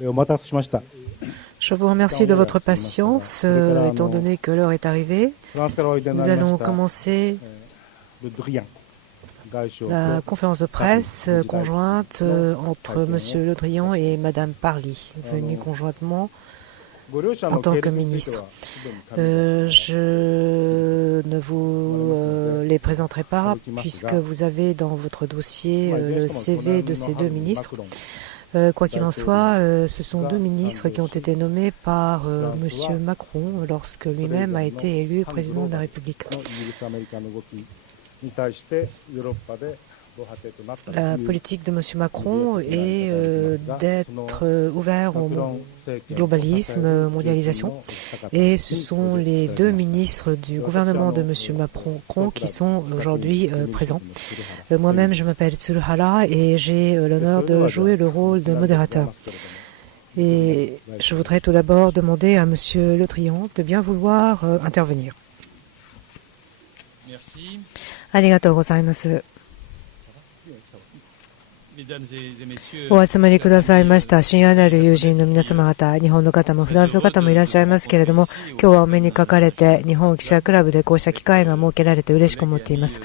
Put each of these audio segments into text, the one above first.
Je vous remercie de votre patience, étant donné que l'heure est arrivée. Nous allons commencer la conférence de presse conjointe entre M. Le Drian et Mme Parly, venus conjointement en tant que ministre. Je ne vous les présenterai pas puisque vous avez dans votre dossier le CV de ces deux ministres. Quoi qu'il en soit, ce sont deux ministres qui ont été nommés par M. Macron lorsque lui-même a été élu président de la République. La politique de M. Macron est d'être ouvert au globalisme, mondialisation, et ce sont les deux ministres du gouvernement de M. Macron qui sont aujourd'hui présents. Moi-même, je m'appelle Tsuruhara et j'ai l'honneur de jouer le rôle de modérateur. Et je voudrais tout d'abord demander à M. Le Drian de bien vouloir intervenir. Merci. ありがとうございます。お集まりくださいました親愛なる友人の皆様方、日本の方もフランスの方もいらっしゃいますけれども、今日はお目にかかれて日本記者クラブでこうした機会が設けられて嬉しく思っています。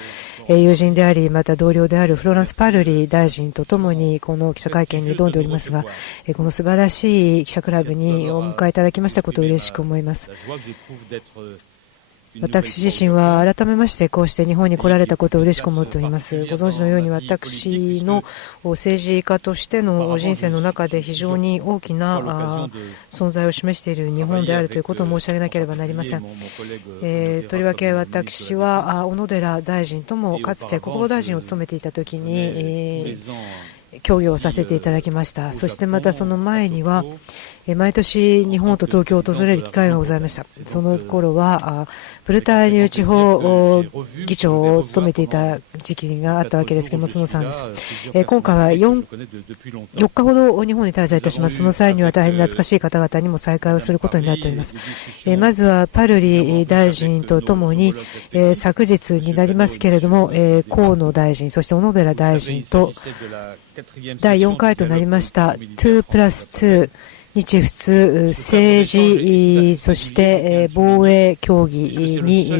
友人でありまた同僚であるフローランス・パルリー大臣とともにこの記者会見に挑んでおりますが、この素晴らしい記者クラブにお迎えいただきましたことを嬉しく思います。私自身は改めましてこうして日本に来られたことを嬉しく思っております。ご存知のように私の政治家としての人生の中で非常に大きな存在を示している日本であるということを申し上げなければなりません。とりわけ私は小野寺大臣ともかつて国防大臣を務めていたときに協議をさせていただきました。そしてまたその前には毎年日本と東京を訪れる機会がございました。その頃はブルターニュ地方議長を務めていた時期があったわけですけれども、その3です。今回は4日ほど日本に滞在いたします。その際には大変懐かしい方々にも再会をすることになっております。まずはパルリ大臣とともに昨日になりますけれども、河野大臣、そして小野寺大臣と第4回となりました2+2日仏政治そして防衛協議に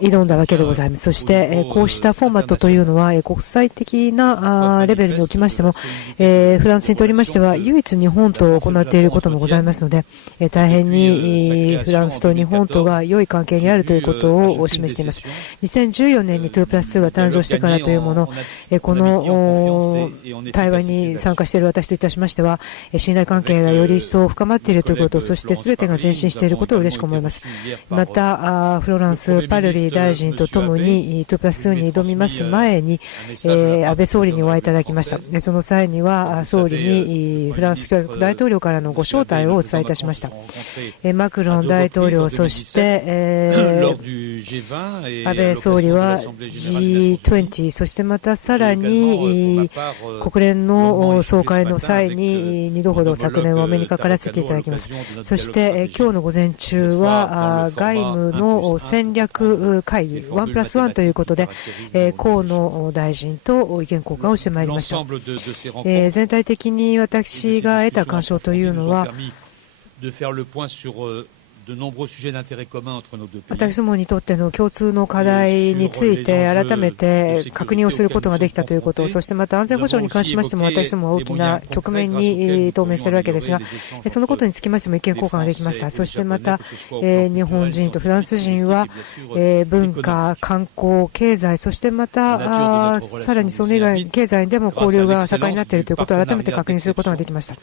挑んだわけでございます。そしてこうしたフォーマットというのは国際的なレベルにおきましてもフランスにとりましては唯一日本と行っていることもございますので、大変にフランスと日本とが良い関係にあるということを示しています。2014年に2+2が誕生してからというもの、この対話に参加している私といたしましては信頼関係がより一層深まっているということ、そして全てが前進していることを嬉しく思います。またフローランス・パルリー大臣とともに2+2に挑みます前に安倍総理にお会いいただきました。その際には総理にフランス共和国大統領からのご招待をお伝えいたしました。マクロン大統領、そして安倍総理は G20、 そしてまたさらに国連の総会の際に2度ほど昨年はお目にかからせていただきます。そして今日の午前中は外務の戦略会議1+1ということで河野大臣と意見交換をしてまいりました。全体的に私が得た感想というのは、私どもにとっての共通の課題について改めて確認をすることができたということ、そしてまた安全保障に関しましても私ども大きな局面に当面しているわけですが、そのことにつきましても意見交換ができました。そしてまた日本人とフランス人は文化、観光、経済、そしてまたさらにそれ以外経済でも交流が盛んになっているということを改めて確認することができました。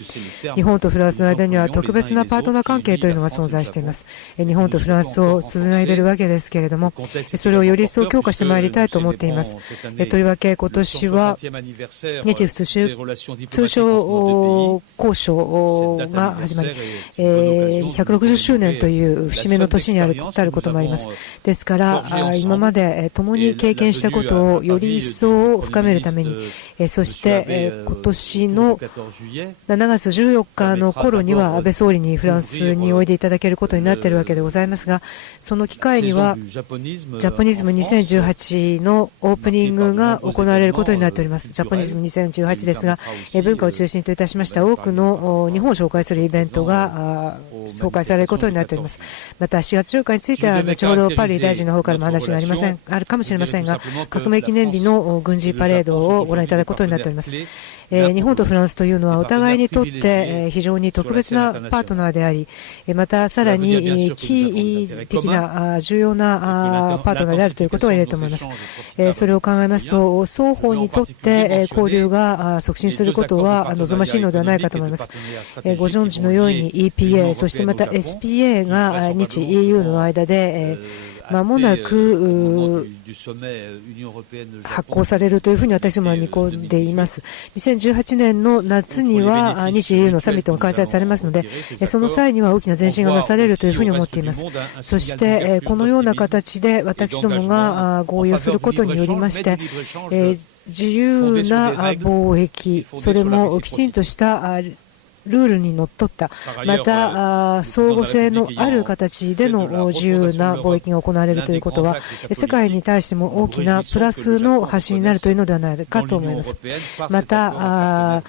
日本とフランスの間には特別なパートナー関係というのが存在しています。日本とフランスをつないでいるわけですけれども、それをより一層強化してまいりたいと思っています。とりわけ今年は日仏通商交渉が始まり160周年という節目の年に当たることもあります。ですから今まで共に経験したことをより一層深めるために、そして今年の7月14日の頃には安倍総理にフランスにおいでいただけることになっているわけでございますが、その機会にはジャポニズム2018のオープニングが行われることになっております。ジャポニズム2018ですが、文化を中心といたしました多くの日本を紹介するイベントが紹介されることになっております。また4月14日については後ほどパリ大臣の方からも話があるかもしれませんが、革命記念日の軍事パレードをご覧いただくことになっております。日本とフランスというのはお互いにとって非常に特別なパートナーであり、またさらに危機的な重要なパートナーであるということが言えると思います。それを考えますと、双方にとって交流が促進することは望ましいのではないかと思います。ご存知のように EPA、そしてまた SPA が日 EU の間でまもなく発行されるというふうに私どもは見込んでいます。2018年の夏には日 EU のサミットが開催されますので、その際には大きな前進がなされるというふうに思っています。そしてこのような形で私どもが合意をすることによりまして、自由な貿易、それもきちんとしたルールにのっとった、また相互性のある形での自由な貿易が行われるということは、世界に対しても大きなプラスの発信になるというのではないかと思います。また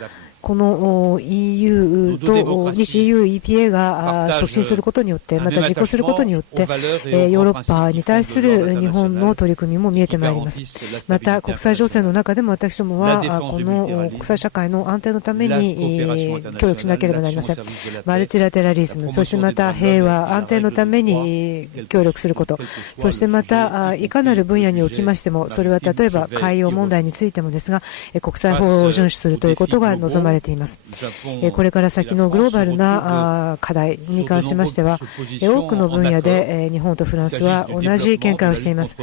この EU と日 EU、EPA が促進することによって、また実行することによって、ヨーロッパに対する日本の取り組みも見えてまいります。また、国際情勢の中でも私どもは、この国際社会の安定のために協力しなければなりません。マルチラテラリズム、そしてまた平和、安定のために協力すること、そしてまた、いかなる分野におきましても、それは例えば海洋問題についてもですが、国際法を遵守するということが望まれています。これから先のグローバルな課題に関しましては、多くの分野で日本とフランスは同じ見解をしています。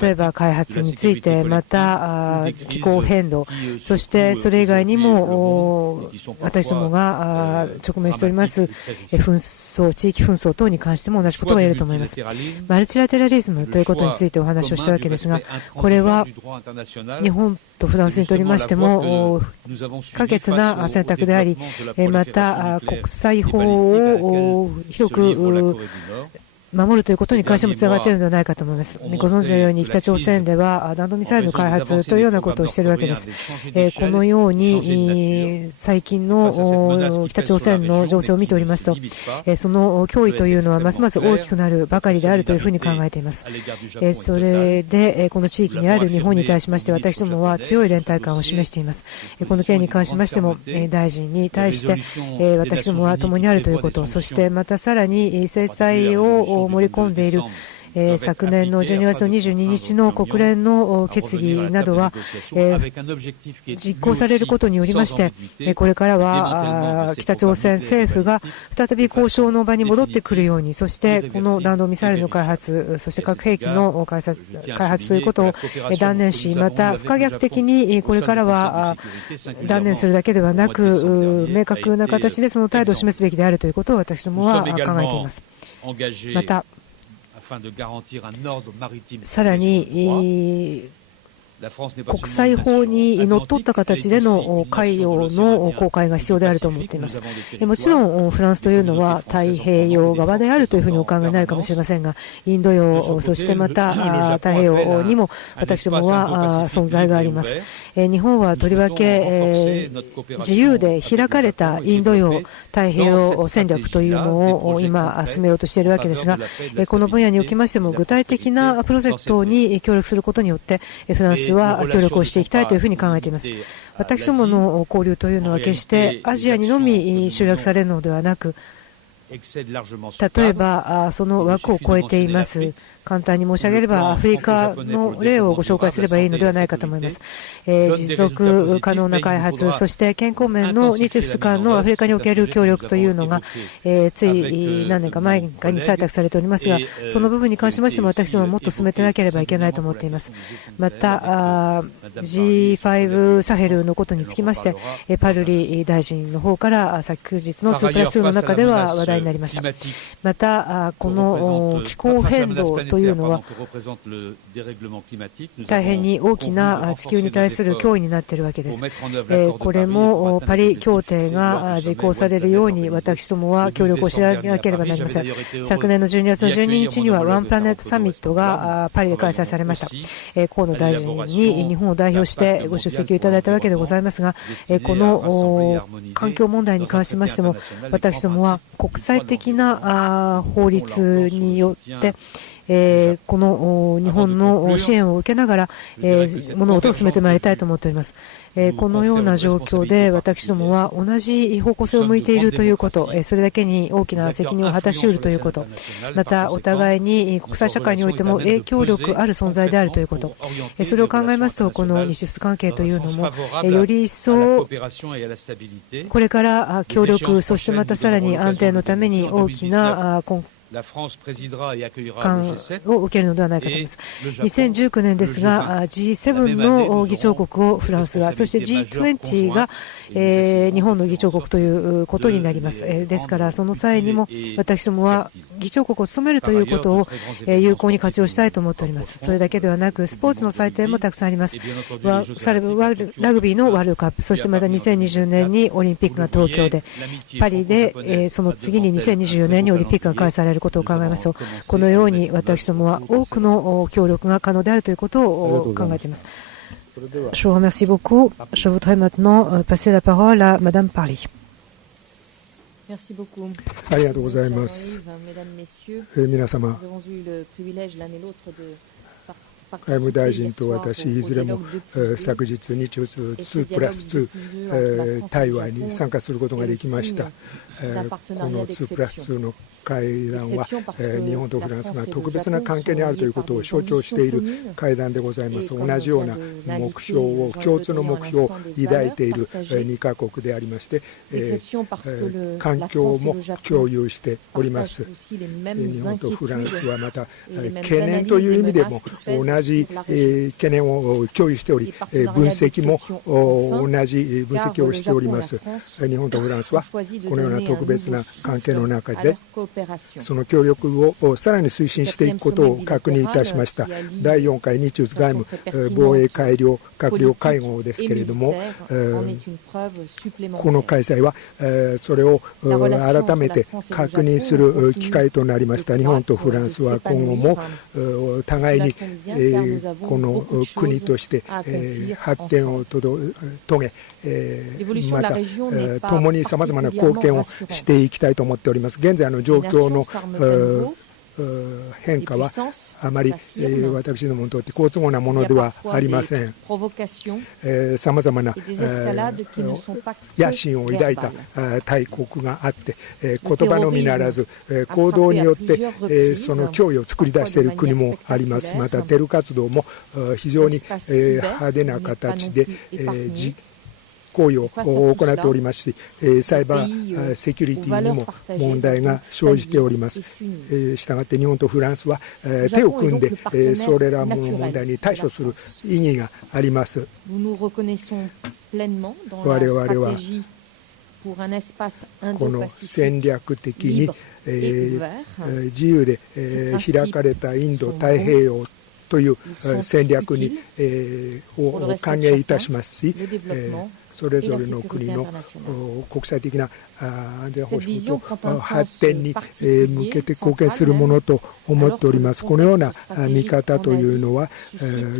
例えば開発について、また気候変動、そしてそれ以外にも私どもが直面しております紛争、地域紛争等に関しても同じことが言えると思います。マルチラテラリズムということについてお話をしたわけですが、これは日本とフランスにとりましても不可欠な選択であり、また国際法を広く守るということに関してもつながっているのではないかと思います。ご存知のように北朝鮮では弾道ミサイルの開発というようなことをしているわけです。このように最近の北朝鮮の情勢を見ておりますと、その脅威というのはますます大きくなるばかりであるというふうに考えています。それでこの地域にある日本に対しまして私どもは強い連帯感を示しています。この件に関しましても大臣に対して私どもは共にあるということ、そしてまたさらに制裁を盛り込んでいる昨年の12月の22日の国連の決議などは実行されることによりまして、これからは北朝鮮政府が再び交渉の場に戻ってくるように、そしてこの弾道ミサイルの開発、そして核兵器の開発ということを断念し、また不可逆的にこれからは断念するだけではなく、明確な形でその態度を示すべきであるということを私どもは考えています。またさらに国際法にのっとった形での海洋の公開が必要であると思っています。もちろんフランスというのは太平洋側であるというふうにお考えになるかもしれませんが、インド洋、そしてまた太平洋にも私どもは存在があります。日本はとりわけ自由で開かれたインド洋太平洋戦略というのを今進めようとしているわけですが、この分野におきましても具体的なプロジェクトに協力することによってフランスは協力をしていきたいというふうに考えています。私どもの交流というのは決してアジアにのみ集約されるのではなく、例えばその枠を超えています。簡単に申し上げればアフリカの例をご紹介すればいいのではないかと思います。持続可能な開発、そして健康面の日仏間のアフリカにおける協力というのがつい何年か前に採択されておりますが、その部分に関しましても私どもはもっと進めてなければいけないと思っています。また G5 サヘルのことにつきましてパルリ大臣の方から昨日の2+2の中では話題になりました。また、この気候変動というのは大変に大きな地球に対する脅威になっているわけです。これもパリ協定が実行されるように私どもは協力をしなければなりません。昨年の12月の12日にはワンプラネットサミットがパリで開催されました。河野大臣に日本を代表してご出席をいただいたわけでございますが、この環境問題に関しましても私どもは国際的な法律によってこの日本の支援を受けながら物事を進めてまいりたいと思っております。このような状況で私どもは同じ方向性を向いているということ、それだけに大きな責任を果たし得るということ、またお互いに国際社会においても影響力ある存在であるということ、それを考えますとこの日仏関係というのもより一層これから協力、そしてまたさらに安定のために大きな感を受けるのではないかと思います。2019年ですが G7 の議長国をフランスが、そして G20 が日本の議長国ということになります。ですからその際にも私どもは議長国を務めるということを有効に活用したいと思っております。それだけではなくスポーツの祭典もたくさんあります。ラグビーのワールドカップ、そしてまた2020年にオリンピックが東京で、パリでその次に2024年にオリンピックが開催されることを考えますと、このように私どもは多くの協力が可能であるということを考えています。Je vous remercie beaucoup. Je voudrais maintenant passer la parole à Madame Parly. ありがとうございます。皆様、外務大臣と私、いずれも昨日、日仏2+2対話に参加することができました。この2+2の会談は日本とフランスが特別な関係にあるということを象徴している会談でございます。同じような目標を、共通の目標を抱いている2カ国でありまして、環境も共有しております。日本とフランスはまた懸念という意味でも同じ懸念を共有しており、分析も同じ分析をしております。日本とフランスはこのような特別な関係の中でその協力をさらに推進していくことを確認いたしました。第4回日仏外務防衛閣僚会合ですけれども、この開催はそれを改めて確認する機会となりました。日本とフランスは今後も互いにこの国として発展を遂げ、また共にさまざまな貢献をしていきたいと思っております。現在の状況の変化はあまり私どもにとって好都合なものではありません。さまざまな野心を抱いた大国があって、言葉のみならず行動によってその脅威を作り出している国もあります。またテロ活動も非常に派手な形で行為を行っておりますし、サイバーセキュリティにも問題が生じております。したがって日本とフランスは手を組んでそれらの問題に対処する意義があります。我々はこの戦略的に自由で開かれたインド太平洋という戦略にを歓迎いたしますし、それぞれの国の国際的な安全保障と発展に向けて貢献するものと思っております。このような見方というのは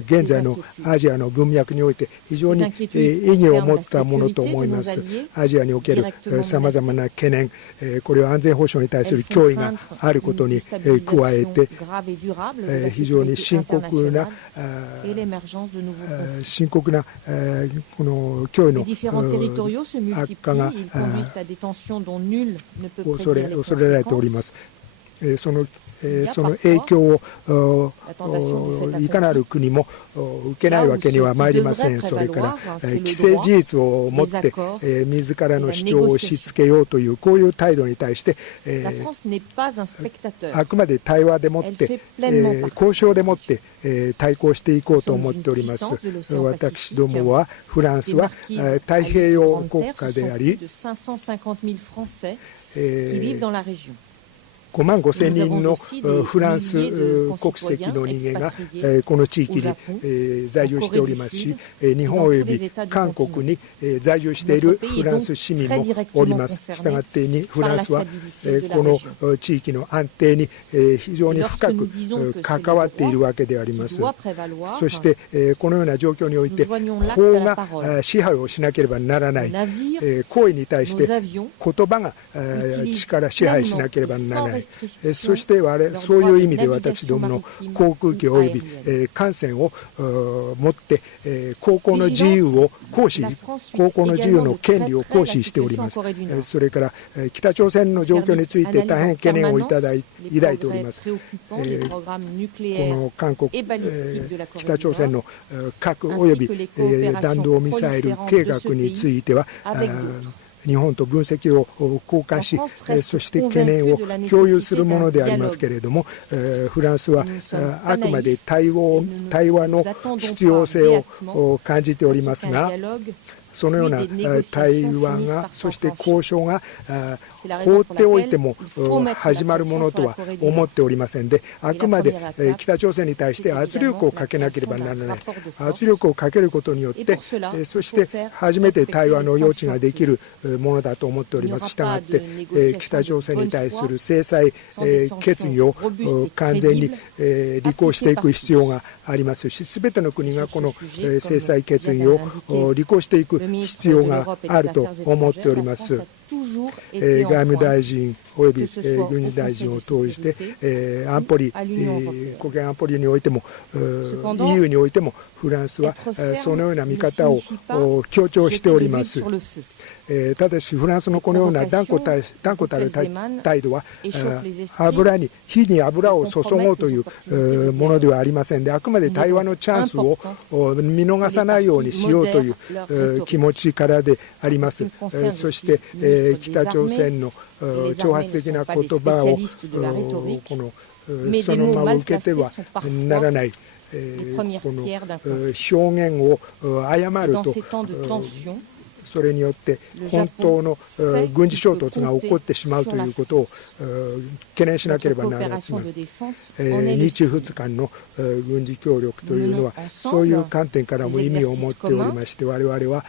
現在のアジアの文脈において非常に意義を持ったものと思います。アジアにおけるさまざまな懸念、これは安全保障に対する脅威があることに加えて非常に深刻なこの脅威の悪化が恐れられております。そのその影響をいかなる国も受けないわけには参りません。それから既成事実をもって自らの主張を押し付けようというこういう態度に対してあくまで対話でもって交渉でもって対抗していこうと思っております。私どもはフランスは太平洋国家であり5万5千人のフランス国籍の人間がこの地域に在住しておりますし、日本および韓国に在住しているフランス市民もおります。したがってフランスはこの地域の安定に非常に深く関わっているわけであります。そしてこのような状況において法が支配をしなければならない、行為に対して言葉が力支配しなければならない。そしてそういう意味で私どもの航空機および艦船を持って航行の自由を行使、航行の自由の権利を行使しております。それから北朝鮮の状況について大変懸念を抱いております。この韓国、北朝鮮の核および弾道ミサイル計画については日本と分析を交換し、そして懸念を共有するものでありますけれども、フランスはあくまで対話の必要性を感じておりますが、そのような対話が、そして交渉が放っておいても始まるものとは思っておりませんで、あくまで北朝鮮に対して圧力をかけなければならない。圧力をかけることによって、そして初めて対話の余地ができるものだと思っております。したがって北朝鮮に対する制裁決議を完全に履行していく必要がありますし、すべての国がこの制裁決議を履行していく必要があると思っております。外務大臣および軍事大臣を通じて安保理、国連安保理においても EU においてもフランスはそのような見方を強調しております。ただしフランスのこのような断固たる態度は火に油を注ごうというものではありませんで、あくまで対話のチャンスを見逃さないようにしようという気持ちからであります。そして北朝鮮の挑発的な言葉をそのまま受けてはならない、この表現を誤るとそれによって本当の軍事衝突が起こってしまうということを懸念しなければならない。日仏間の軍事協力というのはそういう観点からも意味を持っておりまして、我々は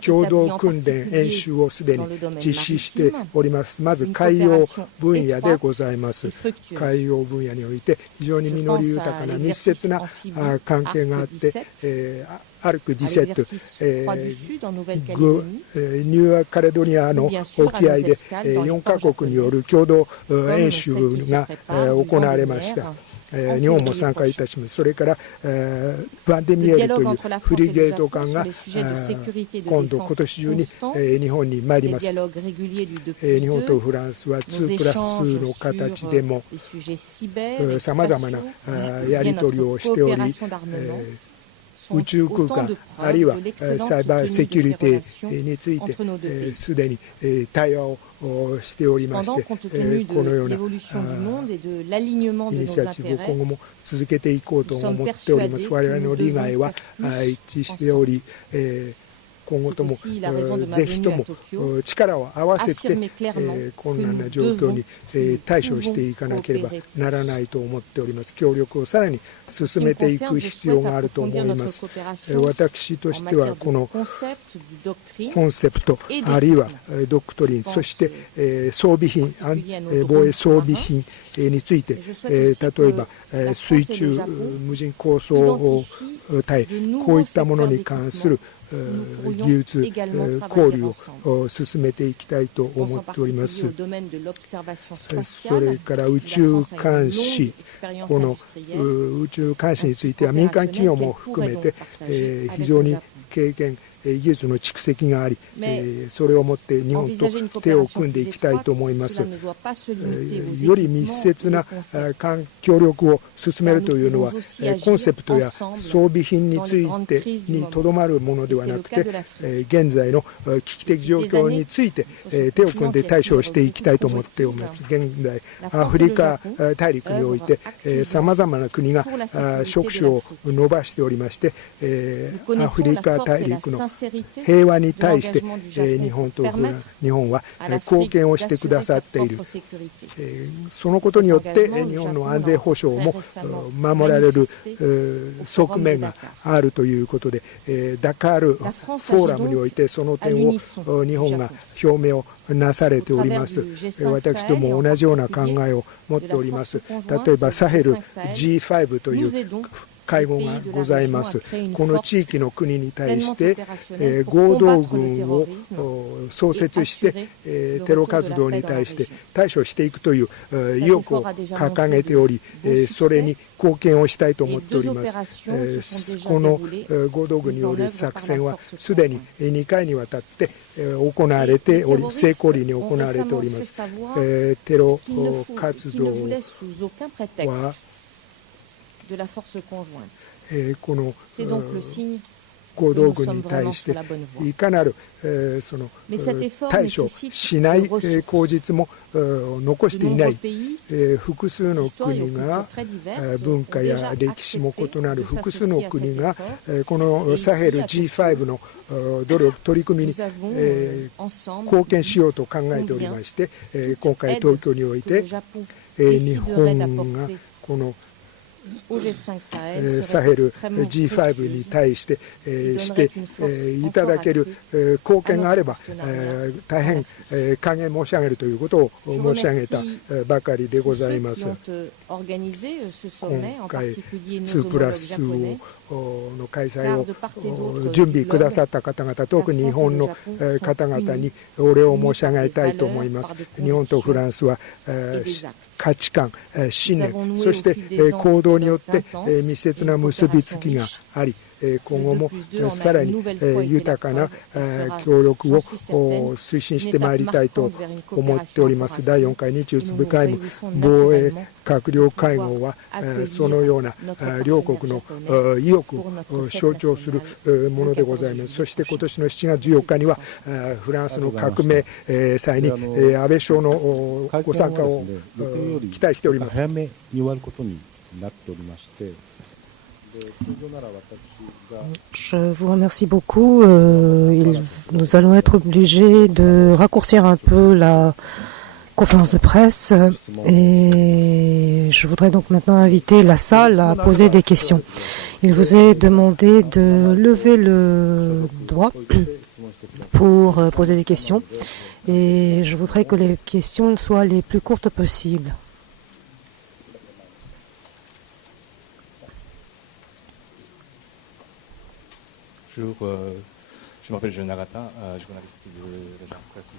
共同訓練演習をすでに実施しております。まず海洋分野でございます。海洋分野において非常に実り豊かな密接な関係があって、アルク17、ニューカレドニアの沖合で4カ国による共同演習が行われました。日本も参加いたします。それからバンデミエルというフリゲート艦が今年中に日本に参ります。日本とフランスは2+2の形でもさまざまなやり取りをしており、宇宙空間あるいはサイバーセキュリティについてすでに対話をしておりまして、このようなイニシアチブを今後も続けていこうと思っております。我々の利害は一致しており、今後ともぜひとも力を合わせて困難な状況に対処していかなければならないと思っております。協力をさらに進めていく必要があると思います。私としてはこのコンセプトあるいはドクトリン、そして装備品、防衛装備品について、例えば水中無人高層体、こういったものに関する技術交流を進めていきたいと思っております。それから宇宙監視、この宇宙監視については民間企業も含めて非常に経験技術の蓄積があり、それをもって日本と手を組んでいきたいと思います。より密接な協力を進めるというのは、コンセプトや装備品についてにとどまるものではなくて、現在の危機的状況について手を組んで対処していきたいと思っております。現在アフリカ大陸においてさまざまな国が触手を伸ばしておりまして、アフリカ大陸の平和に対して日本は貢献をしてくださっている。そのことによって日本の安全保障も守られる側面があるということで、ダカールフォーラムにおいてその点を日本が表明をなされております。私ども同じような考えを持っております。例えばサヘル G5 という会合がございます。この地域の国に対して合同軍を創設してテロ活動に対して対処していくという意欲を掲げており、それに貢献をしたいと思っております。この合同軍による作戦はすでに2回にわたって行われており、成功裏に行われております。テロ活動はこの合同軍に対していかなる対処しない口実も残していない、複数の国が文化や歴史も異なる複数の国がこのサヘル G5 の取り組みに貢献しようと考えておりまして、今回東京において日本がこのサヘル G5 に対してしていただける貢献があれば大変歓迎申し上げるということを申し上げたばかりでございます。今回2プラス2の開催を準備くださった方々、特に日本の方々にお礼を申し上げたいと思います。日本とフランスは価値観、信念、そして行動によって密接な結びつきがあり、今後もさらに豊かな協力を推進してまいりたいと思っております。第4回日仏部会務防衛閣僚会合はそのような両国の意欲を象徴するものでございます。そして今年の7月14日にはフランスの革命祭に安倍首相のご参加を期待しております。早めに終わることになっておりまして、Je vous remercie beaucoup. Nous allons être obligés de raccourcir un peu la conférence de presse et je voudrais donc maintenant inviter la salle à poser des questions. Il vous est demandé de lever le doigt pour poser des questions et je voudrais que les questions soient les plus courtes possibles. Je m'appelle John Nagata, journaliste de l'agence presse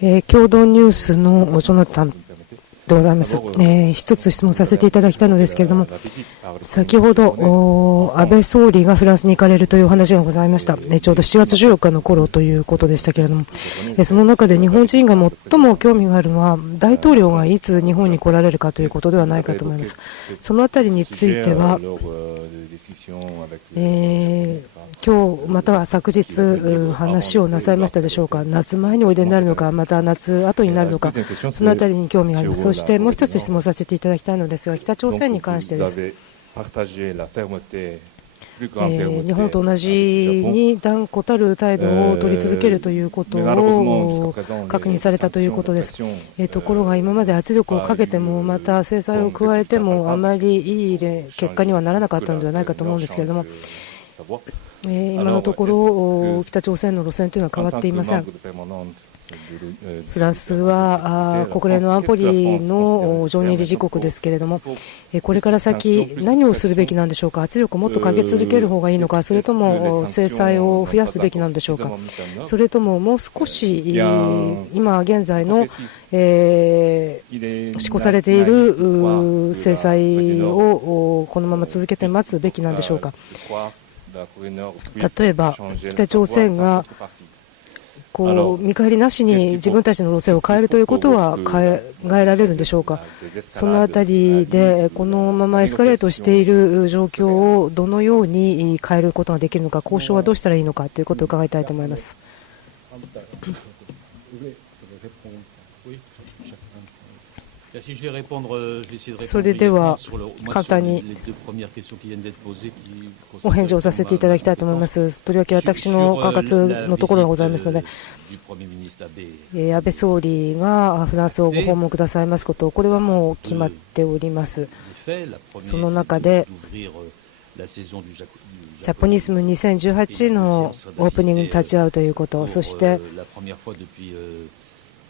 japonaise. 共同ニュースのジョナタンでございます。一つ質問させていただきたいのですけれども、先ほど安倍総理がフランスに行かれるというお話がございました。ちょうど7月14日の頃ということでしたけれども、その中で日本人が最も興味があるのは大統領がいつ日本に来られるかということではないかと思います。そのあたりについては、今日または昨日話をなさいましたでしょうか。夏前においでになるのか、また夏後になるのか、そのあたりに興味があります。そしてもう一つ質問させていただきたいのですが、北朝鮮に関してです。日本と同じに断固たる態度を取り続けるということを確認されたということです。ところが今まで圧力をかけても、また制裁を加えてもあまりいい結果にはならなかったのではないかと思うんですけれども、今のところ北朝鮮の路線というのは変わっていません。フランスは国連の安保理の常任理事国ですけれども、これから先何をするべきなんでしょうか。圧力をもっとかけ続ける方がいいのか、それとも制裁を増やすべきなんでしょうか。それとももう少し今現在の施行されている制裁をこのまま続けて待つべきなんでしょうか。例えば北朝鮮が見返りなしに自分たちの路線を変えるということは考えられるんでしょうか。そのあたりでこのままエスカレートしている状況をどのように変えることができるのか、交渉はどうしたらいいのかということを伺いたいと思います。それでは簡単にお返事をさせていただきたいと思います。とりわけ私の管轄のところがございますので、安倍総理がフランスをご訪問くださいますこと、これはもう決まっております。その中でジャポニスム2018のオープニングに立ち会うということ、そして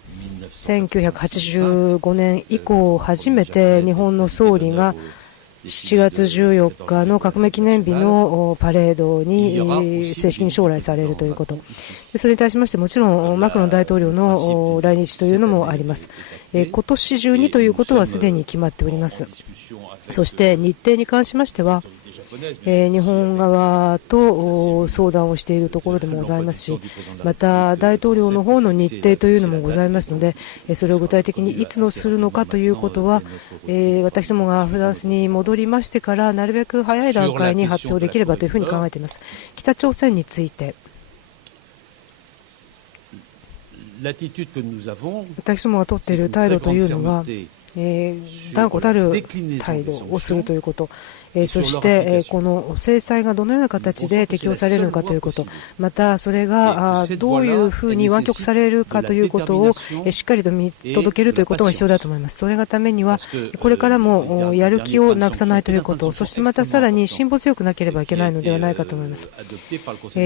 1985年以降初めて日本の総理が7月14日の革命記念日のパレードに正式に招来されるということ、それに対しましてもちろんマクロン大統領の来日というのもあります。今年中にということはすでに決まっております。そして日程に関しましては日本側と相談をしているところでもございますし、また大統領の方の日程というのもございますので、それを具体的にいつのするのかということは、私どもがフランスに戻りましてからなるべく早い段階に発表できればというふうに考えています。北朝鮮について私どもが取っている態度というのは、断固たる態度をするということ、そしてこの制裁がどのような形で適用されるのかということ、またそれがどういうふうに湾曲されるかということをしっかりと見届けるということが必要だと思います。それがためにはこれからもやる気をなくさないということ、そしてまたさらに辛抱強くなければいけないのではないかと思います。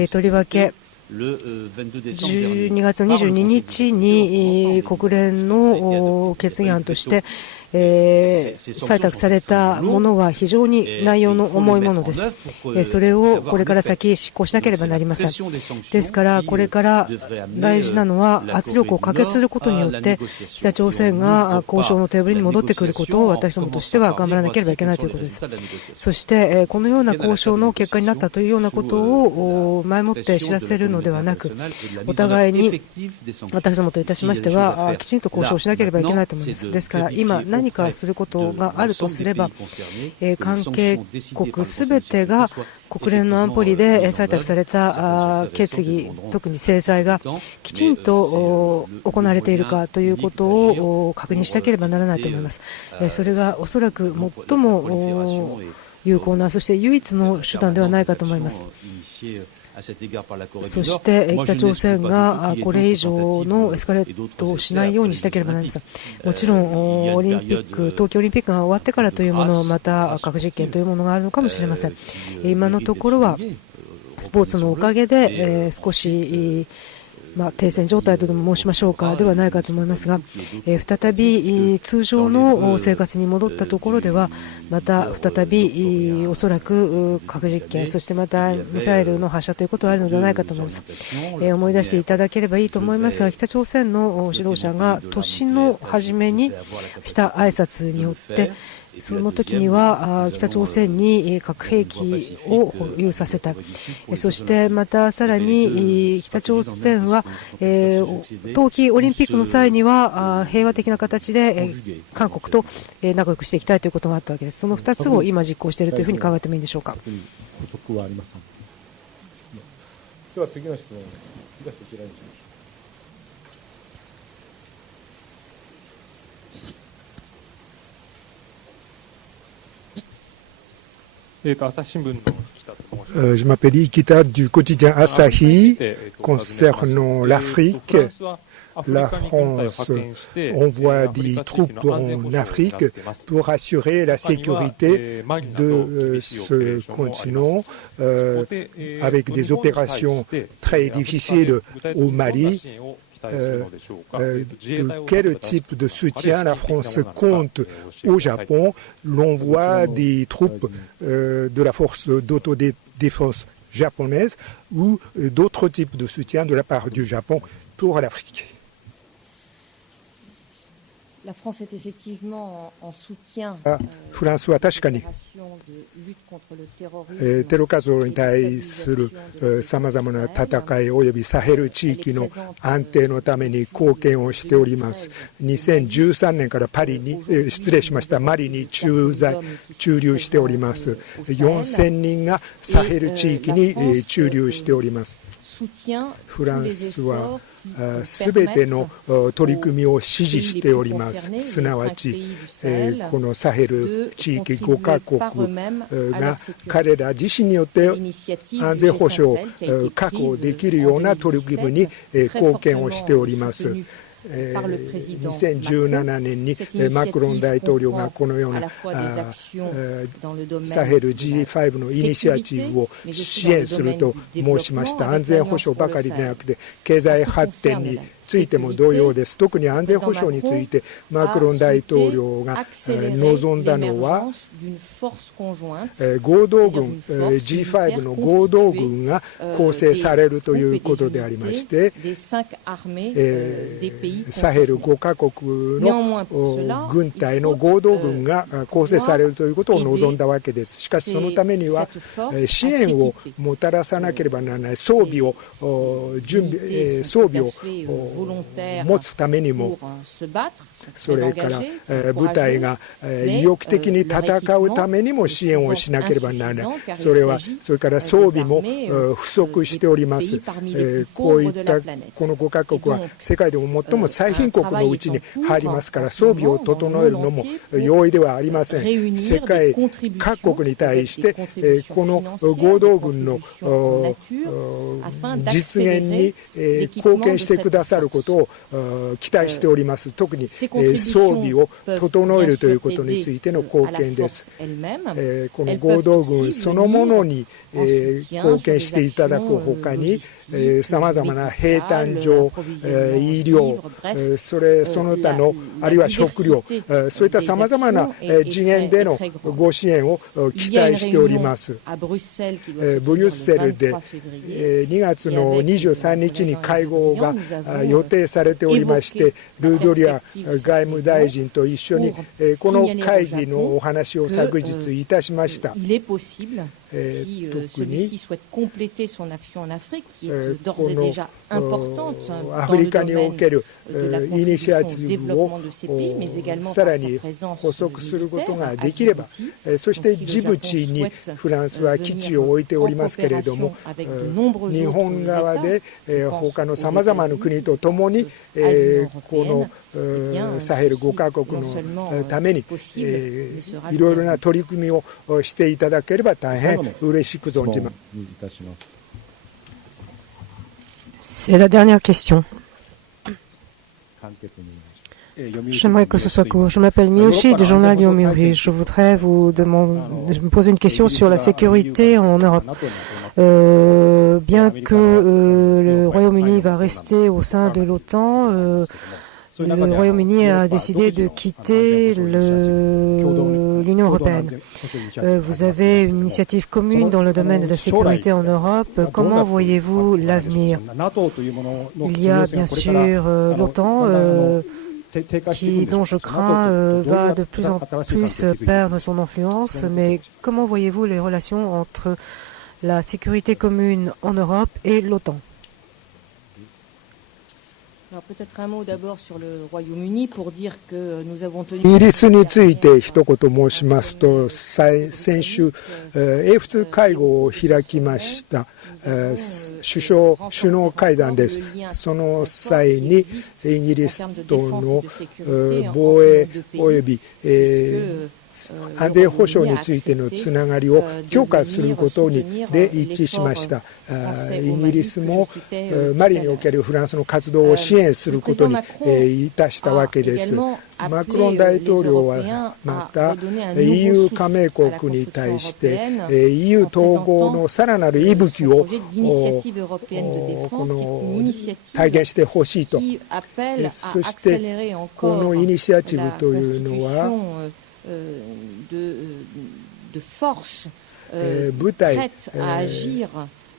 とりわけ12月22日に国連の決議案として採択されたものは非常に内容の重いものです。それをこれから先執行しなければなりません。ですからこれから大事なのは圧力をかけすることによって北朝鮮が交渉のテーブルに戻ってくることを私どもとしては頑張らなければいけないということです。そしてこのような交渉の結果になったというようなことを前もって知らせるのではなく、お互いに私どもといたしましてはきちんと交渉しなければいけないと思います。ですから今何かすることがあるとすれば、関係国すべてが国連の安保理で採択された決議、特に制裁がきちんと行われているかということを確認しなければならないと思います。それがおそらく最も有効な、そして唯一の手段ではないかと思います。そして北朝鮮がこれ以上のエスカレートをしないようにしなければなりません。もちろんオリンピック、東京オリンピックが終わってからというもの、また核実験というものがあるのかもしれません。今のところはスポーツのおかげで少し停戦状態とでも申しましょうかではないかと思いますが、再び通常の生活に戻ったところではまた再びおそらく核実験、そしてまたミサイルの発射ということがあるのではないかと思います。思い出していただければいいと思いますが、北朝鮮の指導者が年の初めにした挨拶によってその時には北朝鮮に核兵器を保有させた、そしてまたさらに北朝鮮は冬季オリンピックの際には平和的な形で韓国と仲良くしていきたいということがあったわけです。その2つを今実行しているというふうに考えてもいいんでしょうか。補足はありません。では次の質問、東こちらにします。Je m'appelle Ikita du quotidien Asahi. Concernant l'Afrique, la France envoie des troupes en Afrique pour assurer la sécurité de ce continent avec des opérations très difficiles au Mali. De quel type de soutien la France compte au Japon, l'envoi des troupes de la force d'autodéfense japonaise ou d'autres types de soutien de la part du Japon pour l'Afrique. フランスは確かにテロ活動に対するさまざまな戦い及びサヘル地域の安定のために貢献をしております。2013年からマリに駐留しております。4000人がサヘル地域に駐留しております。フランスはすべての取り組みを支持しております。すなわち、このサヘル地域5カ国が彼ら自身によって安全保障を確保できるような取り組みに貢献をしております。2017年にマクロン大統領がこのようなサヘル G5 のイニシアチブを支援すると申しました。安全保障ばかりでなくて経済発展についても同様です。特に安全保障についてマクロン大統領が望んだのは合同軍 G5 の合同軍が構成されるということでありまして、サヘル5カ国の軍隊の合同軍が構成されるということを望んだわけです。しかしそのためには支援をもたらさなければならない装備を持つためにも、それから部隊が意欲的に戦うためにも支援をしなければならない。それから装備も不足しております。こういったこの5カ国は世界でも最も最貧国のうちに入りますから、装備を整えるのも容易ではありません。世界各国に対してこの合同軍の実現に貢献してくださることを期待しております。特に装備を整えるということについての貢献です。この合同軍そのものに貢献していただくほかに、さまざまな兵站場、医療、その他のあるいは食料、そういったさまざまな次元でのご支援を期待しております。ブリュッセルで2月の23日に会合が予定されておりまして、ルードリア外務大臣と一緒にこの会議のお話を昨日いたしました。特にこのアフリカにおけるイニシアチブをさらに補足することができれば、そしてジブチにフランスは基地を置いておりますけれども、日本側で他のさまざまな国とともにこのサヘル5カ国のためにいろいろな取り組みをしていただければ大変嬉しく存じます。C'est la dernière question. J'aimerais que ce soit court. Je m'appelle Miyoshi du journal Yomiuri. Je voudrais me poser une question sur la sécurité en Europe. Bien que le Royaume-Uni va rester au sein de l'OTAN, le Royaume-Uni a décidé de quitter l'Union européenne. Vous avez une initiative commune dans le domaine de la sécurité en Europe. Comment voyez-vous l'avenir? Il y a bien sûr l'OTAN dont je crains va de plus en plus perdre son influence. Mais comment voyez-vous les relations entre la sécurité commune en Europe et l'OTAN? Alors peut-être un mot d'abord sur le Royaume-Uni pour dire que nous avons tenu. イギリスについて一言申しますと、先週英仏会合を開きました。首脳会談です。その際にイギリスとの防衛及び安全保障についてのつながりを強化することで一致しました。イギリスもマリにおけるフランスの活動を支援することにいたしたわけです。マクロン大統領はまた EU 加盟国に対して EU 統合のさらなる息吹を体現してほしいと。そしてこのイニシアチブというのは部隊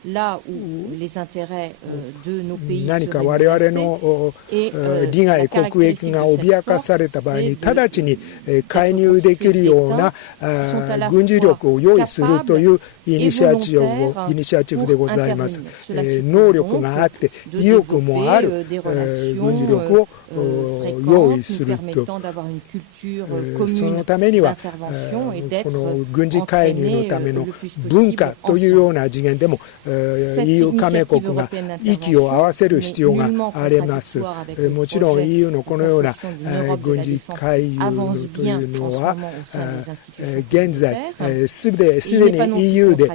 là où les intérêts de nos pays 何か seraient 我々 menacés. の Et 利害 la 国益 caractéristique が de cette 脅か force, された場合 c'est に de- 直ちに介入できるような sont à la 軍事力を用意するというイニシアチブ volontaires イニシアチブでございます pour intervenir. Cela suppose 能力があって de 意欲もある développer des relations 軍事力を用意 fréquentes す nous ると permettant d'avoir une culture そ commune のためには d'intervention et こ d'être の軍事介入のため entraînés の le plus 文化 possible というよう ensemble. な次元でも Cette EU 加盟国 initiative が européenne 息を合わせる d'intervention 必要が n'est nullement あります。 contradictoire avec le もちろん projet EU のこのような de construction d'une Europe de 軍 la 事 défense 介入 avance と bien いう en の ce は moment au sein des institutions 現在 communautaires. すでに EU で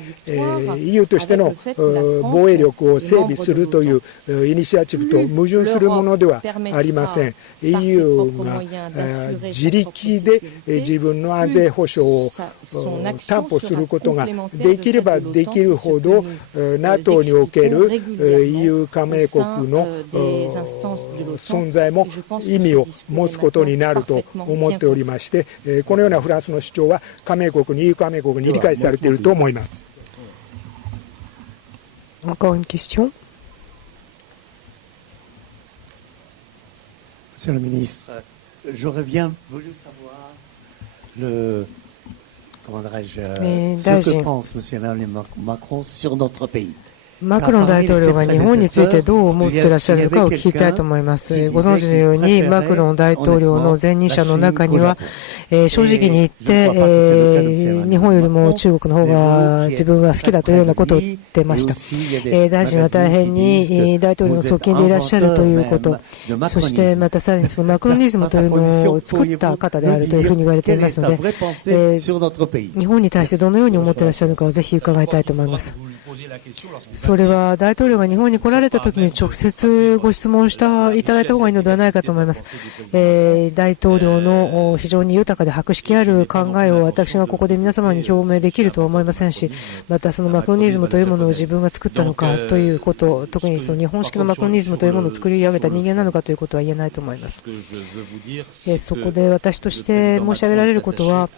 EU としての防衛力を整備するというイニシアチブと矛盾するものではありません。EU が自力で自分の安全保障を担保することができればできるほど NATO における EU 加盟国の存在も意味を持つことになると思っておりまして、このようなフランスの主張は加盟国に EU 加盟国に理解されていると思います。 Encore une question. Monsieur le ministre, j'aurais bien voulu savoir comment dirais-je, ce que pense Monsieur Macron sur notre pays. マクロン大統領が日本についてどう思っていらっしゃるのかを聞きたいと思います。ご存知のように、マクロン大統領の前任者の中には、正直に言って、日本よりも中国の方が自分は好きだというようなことを言ってました。大臣は大変に大統領の側近でいらっしゃるということ、そしてまたさらにそのマクロニズムというのを作った方であるというふうに言われていますので、日本に対してどのように思っていらっしゃるのかをぜひ伺いたいと思います。それは大統領が日本に来られたときに直接ご質問していただいた方がいいのではないかと思います。大統領の非常に豊かで博識ある考えを私がここで皆様に表明できるとは思いませんし、またそのマクロニズムというものを自分が作ったのかということ、特にその日本式のマクロニズムというものを作り上げた人間なのかということは言えないと思います。そこで私として申し上げられることは、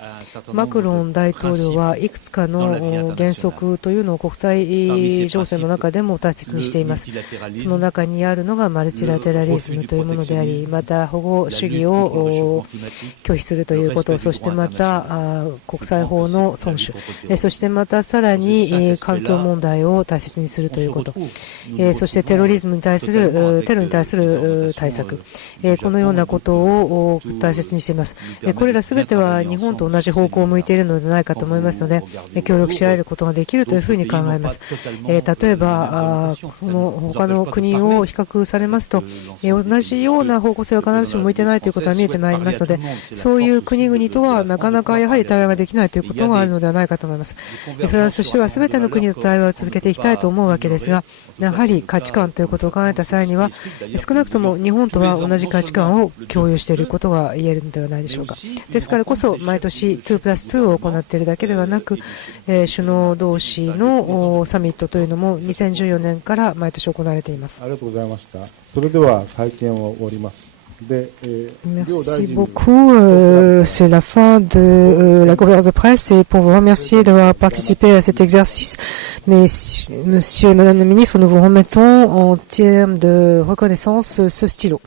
マクロン大統領はいくつかの原則というのを国際情勢の中でも大切にしています。その中にあるのがマルチラテラリズムというものであり、また保護主義を拒否するということ、そしてまた国際法の遵守、そしてまたさらに環境問題を大切にするということ、そしてテロに対する対策、このようなことを大切にしています。これらすべては日本と同じ方向を向いているのではないかと思いますので、協力し合えることができるというふうに考えます。例えばその他の国を比較されますと、同じような方向性は必ずしも向いていないということが見えてまいりますので、そういう国々とはなかなかやはり対話ができないということがあるのではないかと思います。フランスとしては全ての国と対話を続けていきたいと思うわけですが、やはり価値観ということを考えた際には、少なくとも日本とは同じ価値観を共有していることが言えるのではないでしょうか。ですからこそ毎年2+2を行っているだけではなく、首脳同士のサミットというのも2014年から毎年行われています。ありがとうございました。それでは会見を終わります。Merci beaucoup. C'est la fin de la conférence de presse et pour vous remercier d'avoir participé à cet exercice. Mais monsieur et madame la ministre, nous vous remettons en termes de reconnaissance ce stylo.